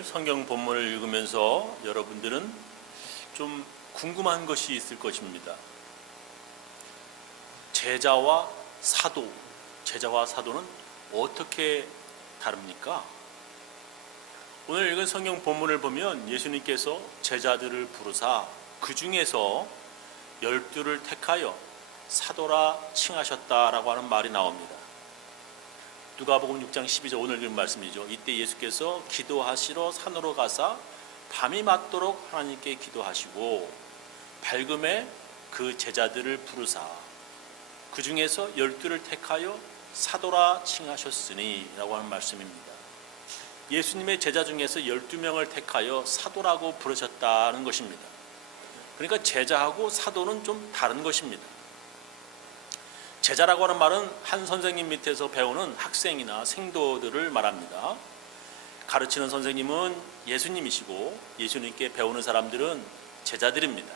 오늘 성경 본문을 읽으면서 여러분들은 좀 궁금한 것이 있을 것입니다. 제자와 사도는 어떻게 다릅니까? 오늘 읽은 성경 본문을 보면 예수님께서 제자들을 부르사 그 중에서 12를 택하여 사도라 칭하셨다라고 하는 말이 나옵니다. 누가복음 6장 12절 오늘 읽은 말씀이죠. 이때 예수께서 기도하시러 산으로 가사 밤이 맞도록 하나님께 기도하시고 밝음에 그 제자들을 부르사 그 중에서 12를 택하여 사도라 칭하셨으니 라고 하는 말씀입니다. 예수님의 제자 중에서 12명을 택하여 사도라고 부르셨다는 것입니다. 그러니까 제자하고 사도는 좀 다른 것입니다. 제자라고 하는 말은 한 선생님 밑에서 배우는 학생이나 생도들을 말합니다. 가르치는 선생님은 예수님이시고 예수님께 배우는 사람들은 제자들입니다.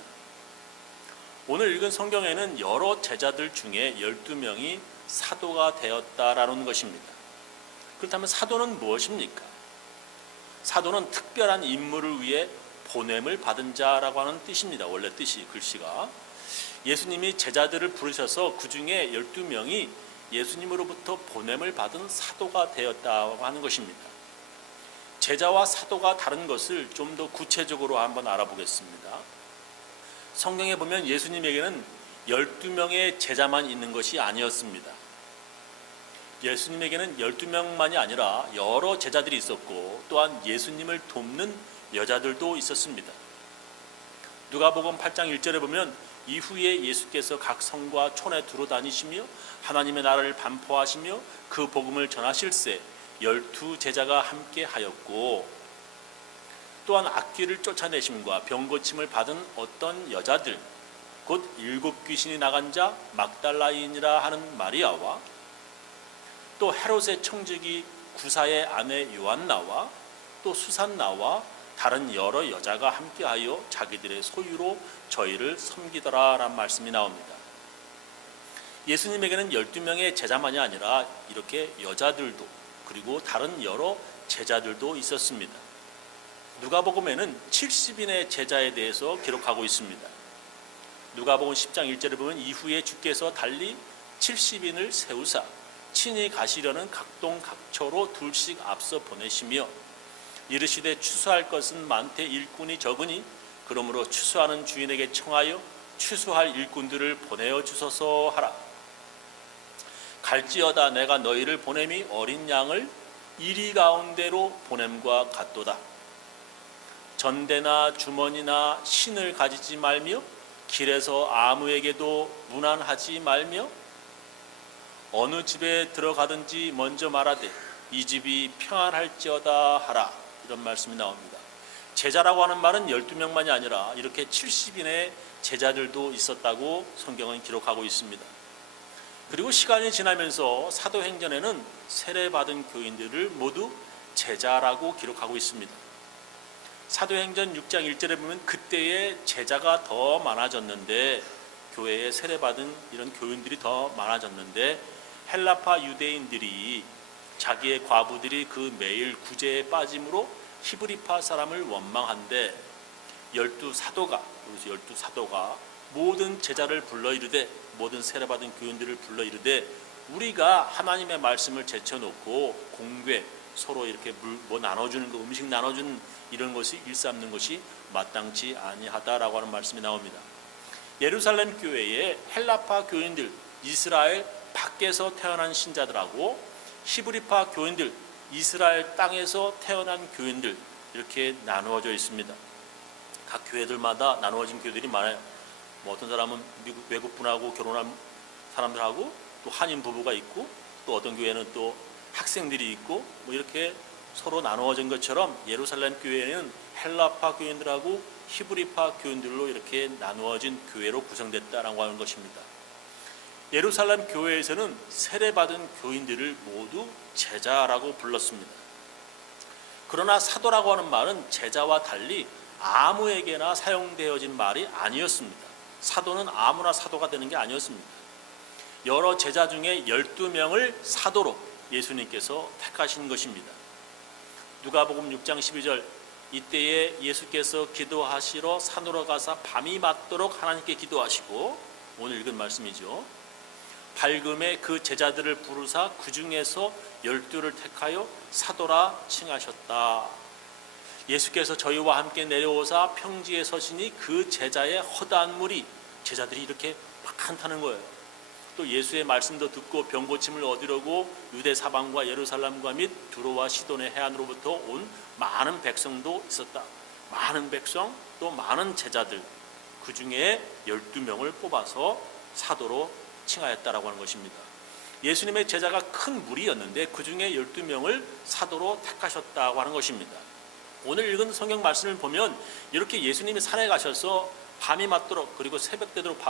오늘 읽은 성경에는 여러 제자들 중에 12명이 사도가 되었다라는 것입니다. 그렇다면 사도는 무엇입니까? 사도는 특별한 임무를 위해 보냄을 받은 자라고 하는 뜻입니다. 원래 뜻이 글씨가. 예수님이 제자들을 부르셔서 그 중에 12명이 예수님으로부터 보냄을 받은 사도가 되었다고 하는 것입니다. 제자와 사도가 다른 것을 좀 더 구체적으로 한번 알아보겠습니다. 성경에 보면 예수님에게는 12명의 제자만 있는 것이 아니었습니다. 예수님에게는 12명만이 아니라 여러 제자들이 있었고 또한 예수님을 돕는 여자들도 있었습니다. 누가복음 8장 1절에 보면 이후에 예수께서 각 성과 촌에 두루 다니시며 하나님의 나라를 반포하시며 그 복음을 전하실새 12 제자가 함께 하였고 또한 악귀를 쫓아내심과 병 고침을 받은 어떤 여자들 곧 7 귀신이 나간 자 막달라인이라 하는 마리아와 또 헤롯의 청지기 구사의 아내 요한나와 또 수산나와 다른 여러 여자가 함께하여 자기들의 소유로 저희를 섬기더라 라는 말씀이 나옵니다. 예수님에게는 12명의 제자만이 아니라 이렇게 여자들도 그리고 다른 여러 제자들도 있었습니다. 누가복음에는 70인의 제자에 대해서 기록하고 있습니다. 누가복음 10장 1절에 보면 이후에 주께서 달리 70인을 세우사 친히 가시려는 각동 각처로 둘씩 앞서 보내시며 이르시되 추수할 것은 많되 일꾼이 적으니 그러므로 추수하는 주인에게 청하여 추수할 일꾼들을 보내어 주소서 하라. 갈지어다 내가 너희를 보냄이 어린 양을 이리 가운데로 보냄과 같도다. 전대나 주머니나 신을 가지지 말며 길에서 아무에게도 문안하지 말며 어느 집에 들어가든지 먼저 말하되 이 집이 평안할지어다 하라. 이런 말씀이 나옵니다. 제자라고 하는 말은 12명만이 아니라 이렇게 70인의 제자들도 있었다고 성경은 기록하고 있습니다. 그리고 시간이 지나면서 사도행전에는 세례받은 교인들을 모두 제자라고 기록하고 있습니다. 사도행전 6장 1절에 보면 그때의 제자가 더 많아졌는데 교회에 세례받은 이런 교인들이 더 많아졌는데 헬라파 유대인들이 자기의 과부들이 그 매일 구제에 빠짐으로 히브리파 사람을 원망한데 12사도가 모든 제자를 불러 이르되 모든 세례받은 교인들을 불러 이르되 우리가 하나님의 말씀을 제쳐놓고 공궤 서로 이렇게 뭐 나눠주는 거 음식 나눠주는 이런 것이 일삼는 것이 마땅치 아니하다라고 하는 말씀이 나옵니다. 예루살렘 교회에 헬라파 교인들 이스라엘 밖에서 태어난 신자들하고 히브리파 교인들, 이스라엘 땅에서 태어난 교인들 이렇게 나누어져 있습니다. 각 교회들마다 나누어진 교회들이 많아요. 뭐 어떤 사람은 외국분하고 결혼한 사람들하고 또 한인 부부가 있고 또 어떤 교회는 또 학생들이 있고 뭐 이렇게 서로 나누어진 것처럼 예루살렘 교회는 헬라파 교인들하고 히브리파 교인들로 이렇게 나누어진 교회로 구성됐다라고 하는 것입니다. 예루살렘 교회에서는 세례받은 교인들을 모두 제자라고 불렀습니다. 그러나 사도라고 하는 말은 제자와 달리 아무에게나 사용되어진 말이 아니었습니다. 사도는 아무나 사도가 되는 게 아니었습니다. 여러 제자 중에 12명을 사도로 예수님께서 택하신 것입니다. 누가복음 6장 12절, 이때에 예수께서 기도하시러 산으로 가사 밤이 맞도록 하나님께 기도하시고, 오늘 읽은 말씀이죠. 밝음에 그 제자들을 부르사 그 중에서 12를 택하여 사도라 칭하셨다. 예수께서 저희와 함께 내려오사 평지에 서시니 그 제자의 허다한 무리, 제자들이 이렇게 막 한타는 거예요. 또 예수의 말씀도 듣고 병 고침을 얻으려고 유대 사방과 예루살렘과 및 두로와 시돈의 해안으로부터 온 많은 백성도 있었다. 많은 백성, 또 많은 제자들, 그 중에 12명을 뽑아서 사도로 칭하였다라고 하는 것입니다. 예수님의 제자가 큰 무리였는데 그 중에 12명을 사도로 택하셨다고 하는 것입니다. 오늘 읽은 성경 말씀을 보면 이렇게 예수님이 산에 가셔서 밤이 맞도록, 그리고 새벽 되도록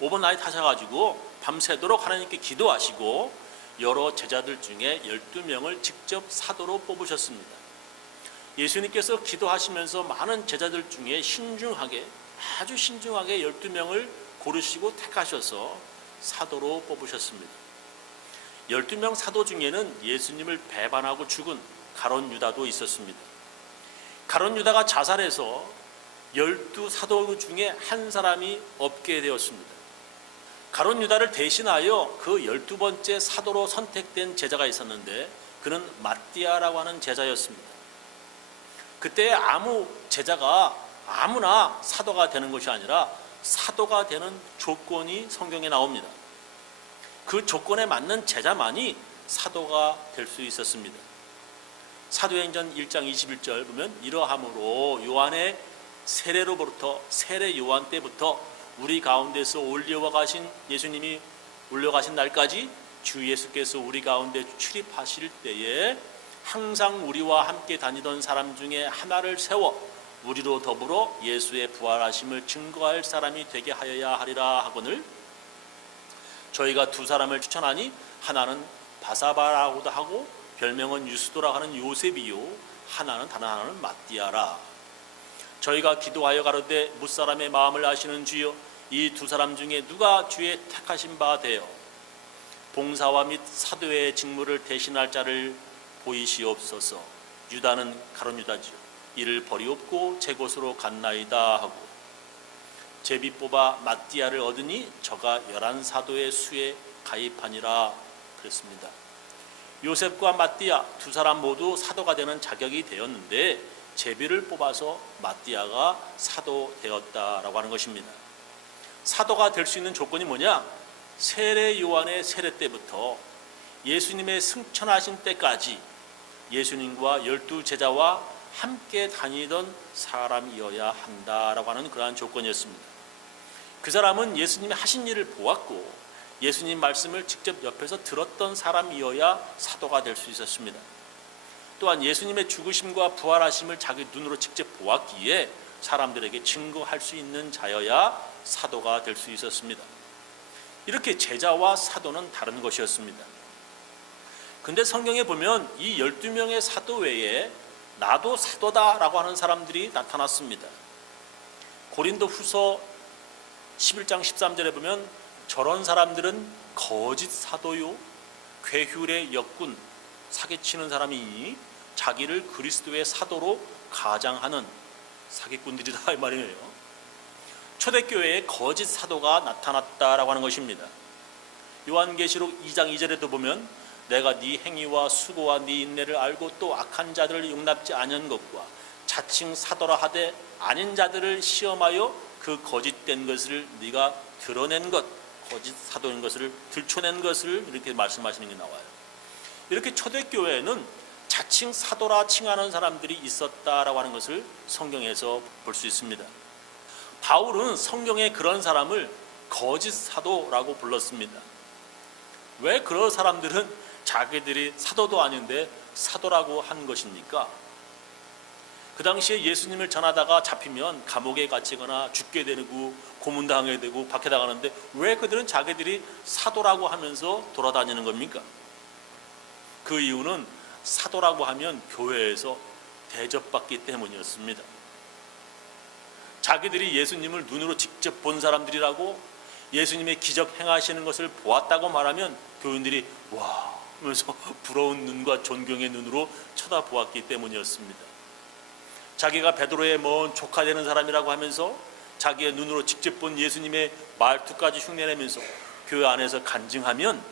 오버나잇 하셔가지고 밤새도록 하나님께 기도하시고 여러 제자들 중에 12명을 직접 사도로 뽑으셨습니다. 예수님께서 기도하시면서 많은 제자들 중에 아주 신중하게 12명을 고르시고 택하셔서 사도로 뽑으셨습니다. 12명 사도 중에는 예수님을 배반하고 죽은 가룟 유다도 있었습니다. 가룟 유다가 자살해서 12사도 중에 한 사람이 없게 되었습니다. 가룟 유다를 대신하여 그 12번째 사도로 선택된 제자가 있었는데 그는 마띠아라고 하는 제자였습니다. 그때 아무 제자가 아무나 사도가 되는 것이 아니라 사도가 되는 조건이 성경에 나옵니다. 그 조건에 맞는 제자만이 사도가 될 수 있었습니다. 사도행전 1장 21절 보면 이러함으로 요한의 세례로부터 세례 요한 때부터 우리 가운데서 예수님이 올려가신 날까지 주 예수께서 우리 가운데 출입하실 때에 항상 우리와 함께 다니던 사람 중에 하나를 세워 우리로 더불어 예수의 부활하심을 증거할 사람이 되게 하여야 하리라 하거늘, 저희가 두 사람을 추천하니 하나는 바사바라고도 하고 별명은 유스도라 하는 요셉이요, 다른 하나는 마띠아라. 저희가 기도하여 가로되 무사람의 마음을 아시는 주여, 이 두 사람 중에 누가 주의 택하신 바 되어 봉사와 및 사도의 직무를 대신할 자를 보이시옵소서. 유다는 가룟 유다지요. 이를 버리옵고 제 곳으로 갔나이다 하고 제비 뽑아 마띠아를 얻으니 저가 11사도의 수에 가입하니라 그랬습니다. 요셉과 마띠아 두 사람 모두 사도가 되는 자격이 되었는데 제비를 뽑아서 마띠아가 사도 되었다라고 하는 것입니다. 사도가 될 수 있는 조건이 뭐냐? 세례 요한의 세례 때부터 예수님의 승천하신 때까지 예수님과 12제자와 함께 다니던 사람이어야 한다라고 하는 그러한 조건이었습니다. 그 사람은 예수님이 하신 일을 보았고 예수님 말씀을 직접 옆에서 들었던 사람이어야 사도가 될 수 있었습니다. 또한 예수님의 죽으심과 부활하심을 자기 눈으로 직접 보았기에 사람들에게 증거할 수 있는 자여야 사도가 될 수 있었습니다. 이렇게 제자와 사도는 다른 것이었습니다. 근데 성경에 보면 이 12명의 사도 외에 나도 사도다라고 하는 사람들이 나타났습니다. 고린도 후서 11장 13절에 보면 저런 사람들은 거짓 사도요 괴휼의 역군, 사기치는 사람이니 자기를 그리스도의 사도로 가장하는 사기꾼들이다 이 말이에요. 초대교회에 거짓 사도가 나타났다라고 하는 것입니다. 요한계시록 2장 2절에도 보면 내가 네 행위와 수고와 네 인내를 알고 또 악한 자들을 용납지 아니한 것과 자칭 사도라 하되 아닌 자들을 시험하여 그 거짓된 것을 네가 드러낸 것, 거짓 사도인 것을 들춰낸 것을 이렇게 말씀하시는 게 나와요. 이렇게 초대교회에는 자칭 사도라 칭하는 사람들이 있었다라고 하는 것을 성경에서 볼 수 있습니다. 바울은 성경에 그런 사람을 거짓 사도라고 불렀습니다. 왜 그런 사람들은 자기들이 사도도 아닌데 사도라고 한 것입니까? 그 당시에 예수님을 전하다가 잡히면 감옥에 갇히거나 죽게 되고 고문당하게 되고 박해당하는데 왜 그들은 자기들이 사도라고 하면서 돌아다니는 겁니까? 그 이유는 사도라고 하면 교회에서 대접받기 때문이었습니다. 자기들이 예수님을 눈으로 직접 본 사람들이라고 예수님의 기적 행하시는 것을 보았다고 말하면 교인들이 와 하면서 부러운 눈과 존경의 눈으로 쳐다보았기 때문이었습니다. 자기가 베드로의 먼 조카 되는 사람이라고 하면서 자기의 눈으로 직접 본 예수님의 말투까지 흉내내면서 교회 안에서 간증하면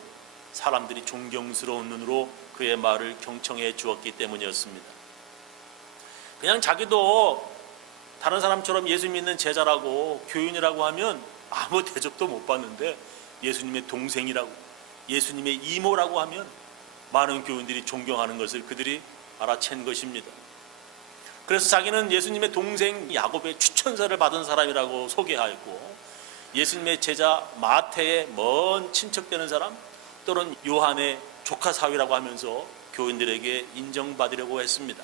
사람들이 존경스러운 눈으로 그의 말을 경청해 주었기 때문이었습니다. 그냥 자기도 다른 사람처럼 예수 믿는 제자라고 교인이라고 하면 아무 대접도 못 받는데 예수님의 동생이라고, 예수님의 이모라고 하면 많은 교인들이 존경하는 것을 그들이 알아챈 것입니다. 그래서 자기는 예수님의 동생 야곱의 추천사를 받은 사람이라고 소개하였고, 예수님의 제자 마태의 먼 친척되는 사람 또는 요한의 조카 사위라고 하면서 교인들에게 인정받으려고 했습니다.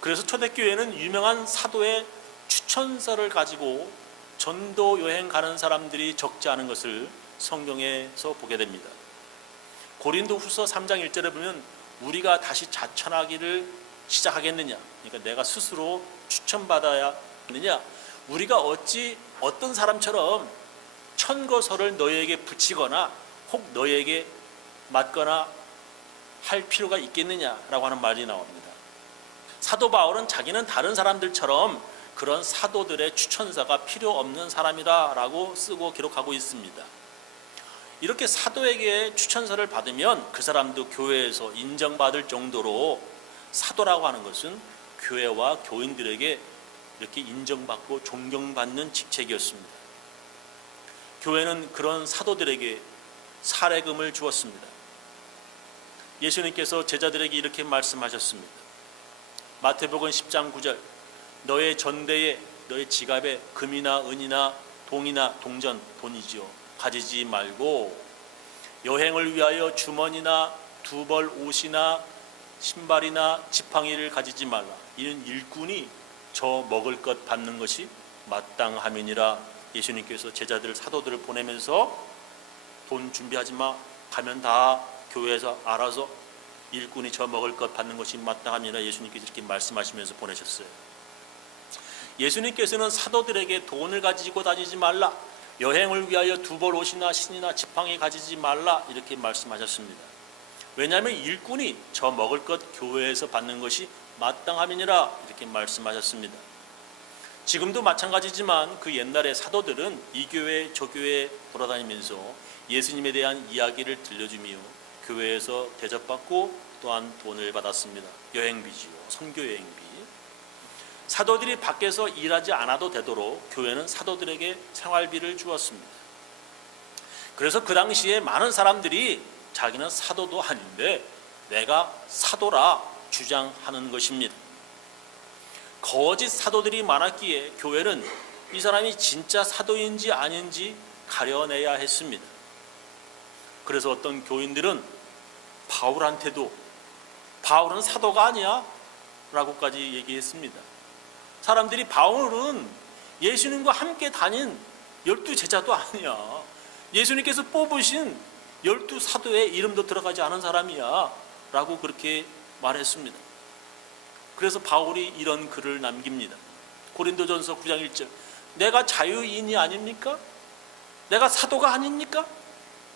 그래서 초대교회는 유명한 사도의 추천서를 가지고 전도 여행 가는 사람들이 적지 않은 것을 성경에서 보게 됩니다. 고린도후서 3장 1절에 보면 우리가 다시 자천하기를 시작하겠느냐, 그러니까 내가 스스로 추천받아야 하느냐, 우리가 어찌 어떤 사람처럼 천거설을 너희에게 붙이거나 혹 너희에게 맞거나 할 필요가 있겠느냐라고 하는 말이 나옵니다. 사도 바울은 자기는 다른 사람들처럼 그런 사도들의 추천사가 필요 없는 사람이다라고 쓰고 기록하고 있습니다. 이렇게 사도에게 추천사를 받으면 그 사람도 교회에서 인정받을 정도로 사도라고 하는 것은 교회와 교인들에게 이렇게 인정받고 존경받는 직책이었습니다. 교회는 그런 사도들에게 사례금을 주었습니다. 예수님께서 제자들에게 이렇게 말씀하셨습니다. 마태복음 10장 9절, 너의 전대에 너의 지갑에 금이나 은이나 동이나 동전, 돈이지요, 가지지 말고 여행을 위하여 주머니나 두벌 옷이나 신발이나 지팡이를 가지지 말라. 이는 일꾼이 저 먹을 것 받는 것이 마땅함이니라. 예수님께서 제자들 사도들을 보내면서 돈 준비하지 마, 가면 다 교회에서 알아서 일꾼이 저 먹을 것 받는 것이 마땅함이니라. 예수님께서 이렇게 말씀하시면서 보내셨어요. 예수님께서는 사도들에게 돈을 가지고 다니지 말라, 여행을 위하여 두벌 옷이나 신이나 지팡이 가지지 말라 이렇게 말씀하셨습니다. 왜냐하면 일꾼이 저 먹을 것 교회에서 받는 것이 마땅함이니라 이렇게 말씀하셨습니다. 지금도 마찬가지지만 그 옛날의 사도들은 이 교회 저 교회에 돌아다니면서 예수님에 대한 이야기를 들려주며 교회에서 대접받고 또한 돈을 받았습니다. 여행비지요, 선교 여행비. 사도들이 밖에서 일하지 않아도 되도록 교회는 사도들에게 생활비를 주었습니다. 그래서 그 당시에 많은 사람들이 자기는 사도도 아닌데 내가 사도라 주장하는 것입니다. 거짓 사도들이 많았기에 교회는 이 사람이 진짜 사도인지 아닌지 가려내야 했습니다. 그래서 어떤 교인들은 바울한테도 바울은 사도가 아니야 라고까지 얘기했습니다. 사람들이 바울은 예수님과 함께 다닌 12 제자도 아니야, 예수님께서 뽑으신 12 사도의 이름도 들어가지 않은 사람이야 라고 그렇게 말했습니다. 그래서 바울이 이런 글을 남깁니다. 고린도전서 9장 1절, 내가 자유인이 아닙니까? 내가 사도가 아닙니까?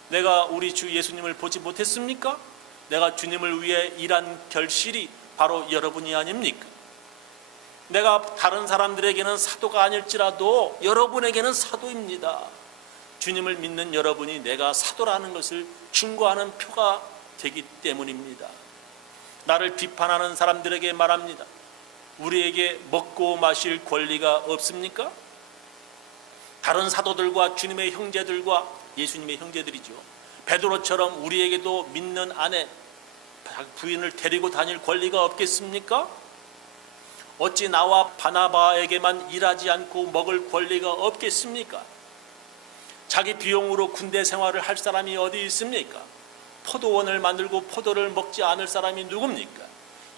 내가 우리 주 예수님을 보지 못했습니까? 내가 주님을 위해 일한 결실이 바로 여러분이 아닙니까? 내가 다른 사람들에게는 사도가 아닐지라도 여러분에게는 사도입니다. 주님을 믿는 여러분이 내가 사도라는 것을 증거하는 표가 되기 때문입니다. 나를 비판하는 사람들에게 말합니다. 우리에게 먹고 마실 권리가 없습니까? 다른 사도들과 주님의 형제들과 예수님의 형제들이죠, 베드로처럼 우리에게도 믿는 아내, 부인을 데리고 다닐 권리가 없겠습니까? 어찌 나와 바나바에게만 일하지 않고 먹을 권리가 없겠습니까? 자기 비용으로 군대 생활을 할 사람이 어디 있습니까? 포도원을 만들고 포도를 먹지 않을 사람이 누굽니까?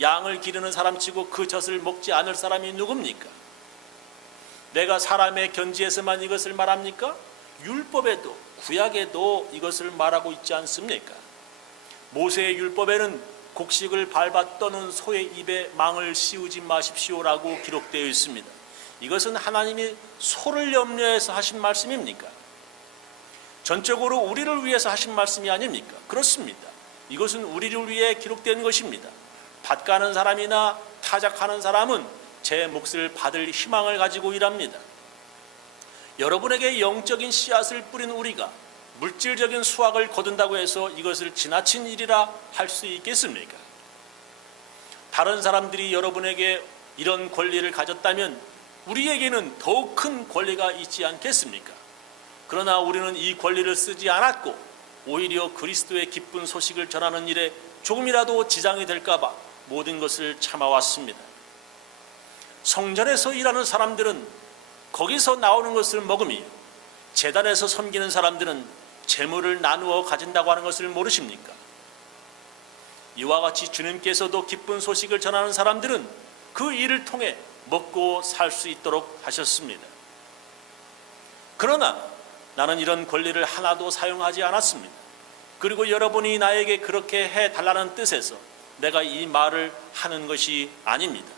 양을 기르는 사람치고 그 젖을 먹지 않을 사람이 누굽니까? 내가 사람의 견지에서만 이것을 말합니까? 율법에도 구약에도 이것을 말하고 있지 않습니까? 모세의 율법에는 곡식을 밟아 떠는 소의 입에 망을 씌우지 마십시오라고 기록되어 있습니다. 이것은 하나님이 소를 염려해서 하신 말씀입니까? 전적으로 우리를 위해서 하신 말씀이 아닙니까? 그렇습니다. 이것은 우리를 위해 기록된 것입니다. 밭가는 사람이나 타작하는 사람은 제 몫을 받을 희망을 가지고 일합니다. 여러분에게 영적인 씨앗을 뿌린 우리가 물질적인 수확을 거둔다고 해서 이것을 지나친 일이라 할 수 있겠습니까? 다른 사람들이 여러분에게 이런 권리를 가졌다면 우리에게는 더욱 큰 권리가 있지 않겠습니까? 그러나 우리는 이 권리를 쓰지 않았고 오히려 그리스도의 기쁜 소식을 전하는 일에 조금이라도 지장이 될까 봐 모든 것을 참아왔습니다. 성전에서 일하는 사람들은 거기서 나오는 것을 먹으며 제단에서 섬기는 사람들은 재물을 나누어 가진다고 하는 것을 모르십니까? 이와 같이 주님께서도 기쁜 소식을 전하는 사람들은 그 일을 통해 먹고 살 수 있도록 하셨습니다. 그러나 나는 이런 권리를 하나도 사용하지 않았습니다. 그리고 여러분이 나에게 그렇게 해달라는 뜻에서 내가 이 말을 하는 것이 아닙니다.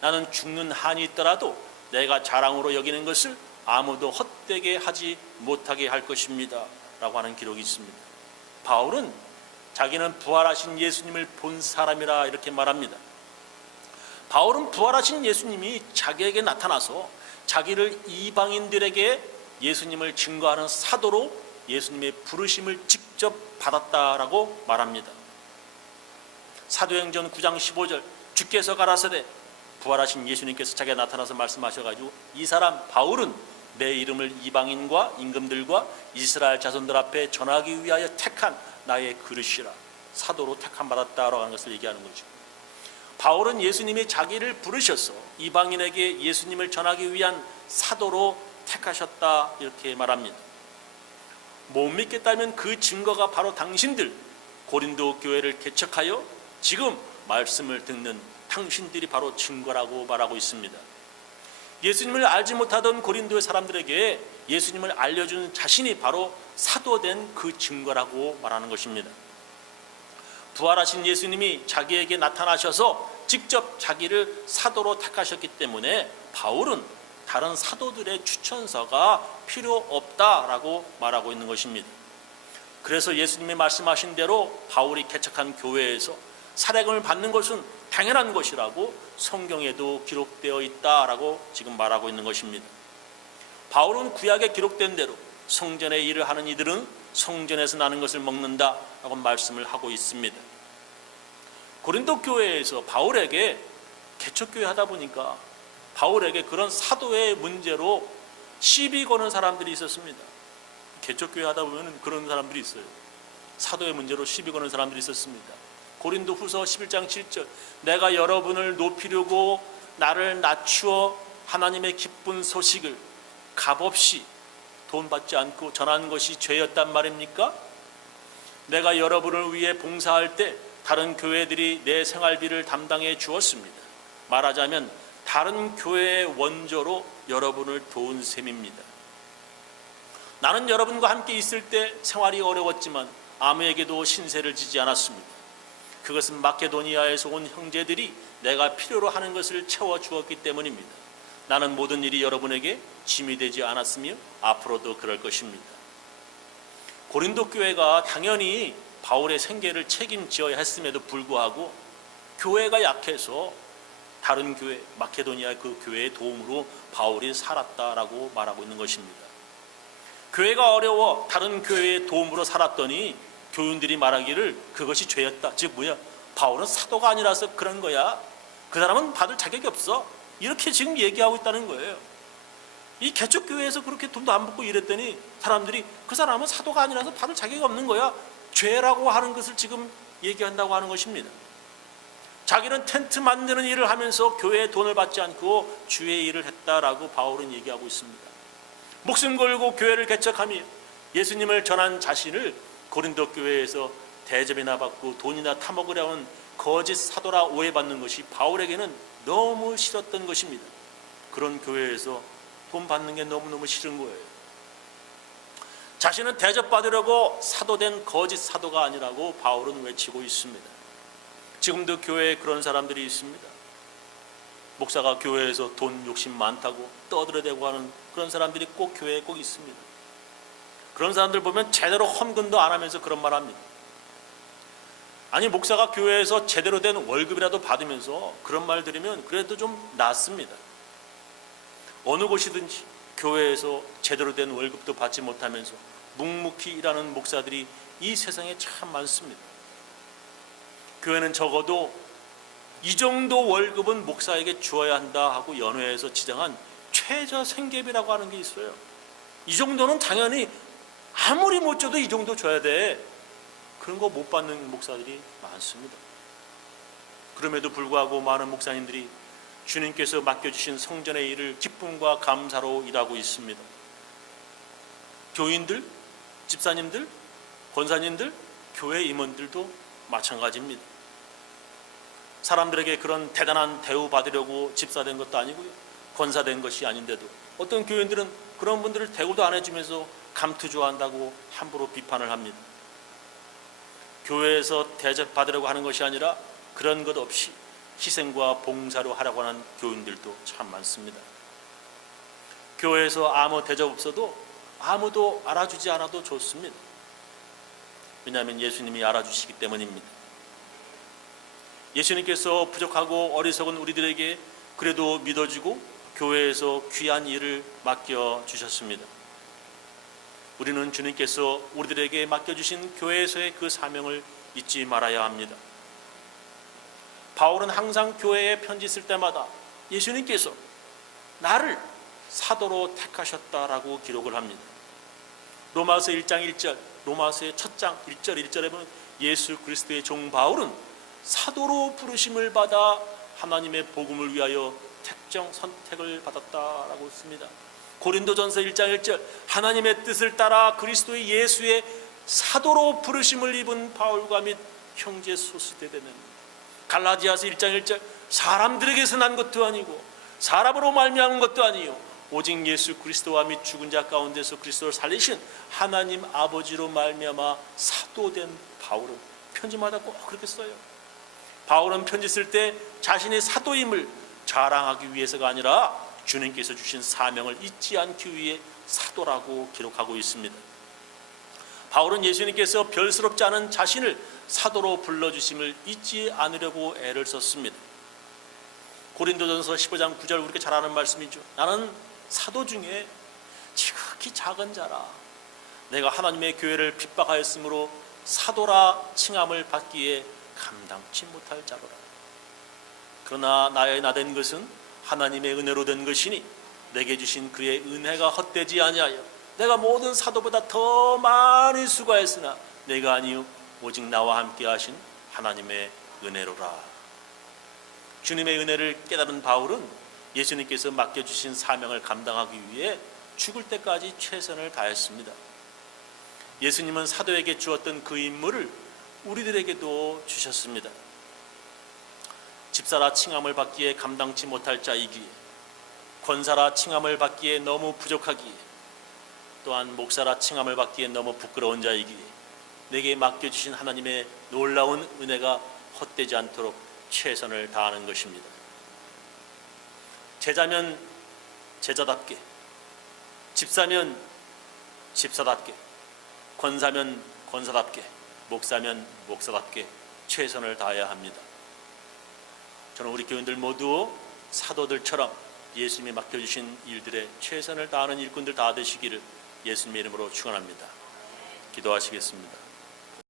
나는 죽는 한이 있더라도 내가 자랑으로 여기는 것을 아무도 헛되게 하지 못하게 할 것입니다 라고 하는 기록이 있습니다. 바울은 자기는 부활하신 예수님을 본 사람이라 이렇게 말합니다. 바울은 부활하신 예수님이 자기에게 나타나서 자기를 이방인들에게 예수님을 증거하는 사도로 예수님의 부르심을 직접 받았다라고 말합니다. 사도행전 9장 15절 주께서 가라사대 부활하신 예수님께서 자기가 나타나서 말씀하셔가지고 이 사람 바울은 내 이름을 이방인과 임금들과 이스라엘 자손들 앞에 전하기 위하여 택한 나의 그릇이라 사도로 택함 받았다라고 하는 것을 얘기하는 거죠. 바울은 예수님이 자기를 부르셔서 이방인에게 예수님을 전하기 위한 사도로 택하셨다 이렇게 말합니다. 못 믿겠다면 그 증거가 바로 당신들 고린도 교회를 개척하여 지금 말씀을 듣는 당신들이 바로 증거라고 말하고 있습니다. 예수님을 알지 못하던 고린도의 사람들에게 예수님을 알려준 자신이 바로 사도된 그 증거라고 말하는 것입니다. 부활하신 예수님이 자기에게 나타나셔서 직접 자기를 사도로 택하셨기 때문에 바울은 다른 사도들의 추천서가 필요 없다라고 말하고 있는 것입니다. 그래서 예수님이 말씀하신 대로 바울이 개척한 교회에서 사례금을 받는 것은 당연한 것이라고 성경에도 기록되어 있다라고 지금 말하고 있는 것입니다. 바울은 구약에 기록된 대로 성전의 일을 하는 이들은 성전에서 나는 것을 먹는다라고 말씀을 하고 있습니다. 고린도 교회에서 바울에게 개척교회 하다 보니까 바울에게 그런 사도의 문제로 시비 거는 사람들이 있었습니다. 개척교회 하다 보면 그런 사람들이 있어요. 사도의 문제로 시비 거는 사람들이 있었습니다. 고린도 후서 11장 7절 내가 여러분을 높이려고 나를 낮추어 하나님의 기쁜 소식을 값없이 돈 받지 않고 전한 것이 죄였단 말입니까? 내가 여러분을 위해 봉사할 때 다른 교회들이 내 생활비를 담당해 주었습니다. 말하자면 다른 교회의 원조로 여러분을 도운 셈입니다. 나는 여러분과 함께 있을 때 생활이 어려웠지만 아무에게도 신세를 지지 않았습니다. 그것은 마케도니아에서 온 형제들이 내가 필요로 하는 것을 채워주었기 때문입니다. 나는 모든 일이 여러분에게 짐이 되지 않았으며 앞으로도 그럴 것입니다. 고린도 교회가 당연히 바울의 생계를 책임져야 했음에도 불구하고 교회가 약해서 다른 교회, 마케도니아 그 교회의 도움으로 바울이 살았다라고 말하고 있는 것입니다. 교회가 어려워 다른 교회의 도움으로 살았더니 교인들이 말하기를 그것이 죄였다. 즉 뭐야? 바울은 사도가 아니라서 그런 거야. 그 사람은 받을 자격이 없어. 이렇게 지금 얘기하고 있다는 거예요. 이 개척교회에서 그렇게 돈도 안 받고 이랬더니 사람들이 그 사람은 사도가 아니라서 받을 자격이 없는 거야. 죄라고 하는 것을 지금 얘기한다고 하는 것입니다. 자기는 텐트 만드는 일을 하면서 교회에 돈을 받지 않고 주의 일을 했다라고 바울은 얘기하고 있습니다. 목숨 걸고 교회를 개척하며 예수님을 전한 자신을 고린도 교회에서 대접이나 받고 돈이나 타먹으려는 거짓 사도라 오해받는 것이 바울에게는 너무 싫었던 것입니다. 그런 교회에서 돈 받는 게 너무너무 싫은 거예요. 자신은 대접받으려고 사도된 거짓 사도가 아니라고 바울은 외치고 있습니다. 지금도 교회에 그런 사람들이 있습니다. 목사가 교회에서 돈 욕심 많다고 떠들어대고 하는 그런 사람들이 꼭 교회에 꼭 있습니다. 그런 사람들 보면 제대로 헌금도 안 하면서 그런 말 합니다. 아니 목사가 교회에서 제대로 된 월급이라도 받으면서 그런 말 들으면 그래도 좀 낫습니다. 어느 곳이든지 교회에서 제대로 된 월급도 받지 못하면서 묵묵히 일하는 목사들이 이 세상에 참 많습니다. 교회는 적어도 이 정도 월급은 목사에게 주어야 한다 하고 연회에서 지정한 최저 생계비라고 하는 게 있어요. 이 정도는 당연히 아무리 못 줘도 이 정도 줘야 돼. 그런 거 못 받는 목사들이 많습니다. 그럼에도 불구하고 많은 목사님들이 주님께서 맡겨주신 성전의 일을 기쁨과 감사로 일하고 있습니다. 교인들, 집사님들, 권사님들, 교회 임원들도 마찬가지입니다. 사람들에게 그런 대단한 대우 받으려고 집사된 것도 아니고요, 권사된 것이 아닌데도 어떤 교인들은 그런 분들을 대우도 안 해주면서 감투주한다고 함부로 비판을 합니다. 교회에서 대접받으려고 하는 것이 아니라 그런 것 없이 희생과 봉사로 하라고 하는 교인들도 참 많습니다. 교회에서 아무 대접 없어도 아무도 알아주지 않아도 좋습니다. 왜냐하면 예수님이 알아주시기 때문입니다. 예수님께서 부족하고 어리석은 우리들에게 그래도 믿어주고 교회에서 귀한 일을 맡겨주셨습니다. 우리는 주님께서 우리들에게 맡겨주신 교회에서의 그 사명을 잊지 말아야 합니다. 바울은 항상 교회에 편지 쓸 때마다 예수님께서 나를 사도로 택하셨다라고 기록을 합니다. 로마서 1장 1절, 로마서의 첫 장 1절 1절에 보면 예수 그리스도의 종 바울은 사도로 부르심을 받아 하나님의 복음을 위하여 택정 선택을 받았다라고 씁니다. 고린도전서 1장 1절 하나님의 뜻을 따라 그리스도의 예수의 사도로 부르심을 입은 바울과 및 형제 소수대되는, 갈라디아서 1장 1절 사람들에게서 난 것도 아니고 사람으로 말미암은 것도 아니요 오직 예수 그리스도와 및 죽은 자 가운데서 그리스도를 살리신 하나님 아버지로 말미암아 사도된 바울은 편지마다 꼭 그렇게 써요. 바울은 편지 쓸 때 자신의 사도임을 자랑하기 위해서가 아니라 주님께서 주신 사명을 잊지 않기 위해 사도라고 기록하고 있습니다. 바울은 예수님께서 별스럽지 않은 자신을 사도로 불러주심을 잊지 않으려고 애를 썼습니다. 고린도전서 15장 9절 우리가 잘 아는 말씀이죠. 나는 사도 중에 지극히 작은 자라. 내가 하나님의 교회를 핍박하였으므로 사도라 칭함을 받기에 감당치 못할 자로라. 그러나 나의 나된 것은 하나님의 은혜로 된 것이니 내게 주신 그의 은혜가 헛되지 아니하여 내가 모든 사도보다 더 많이 수고했으나 내가 아니요 오직 나와 함께 하신 하나님의 은혜로라. 주님의 은혜를 깨달은 바울은 예수님께서 맡겨주신 사명을 감당하기 위해 죽을 때까지 최선을 다했습니다. 예수님은 사도에게 주었던 그 임무를 우리들에게도 주셨습니다. 집사라 칭함을 받기에 감당치 못할 자이기에, 권사라 칭함을 받기에 너무 부족하기에, 또한 목사라 칭함을 받기에 너무 부끄러운 자이기에 내게 맡겨주신 하나님의 놀라운 은혜가 헛되지 않도록 최선을 다하는 것입니다. 제자면 제자답게, 집사면 집사답게, 권사면 권사답게, 목사면 목사답게 최선을 다해야 합니다. 저는 우리 교인들 모두 사도들처럼 예수님이 맡겨주신 일들에 최선을 다하는 일꾼들 다 되시기를 예수님의 이름으로 축원합니다. 기도하시겠습니다.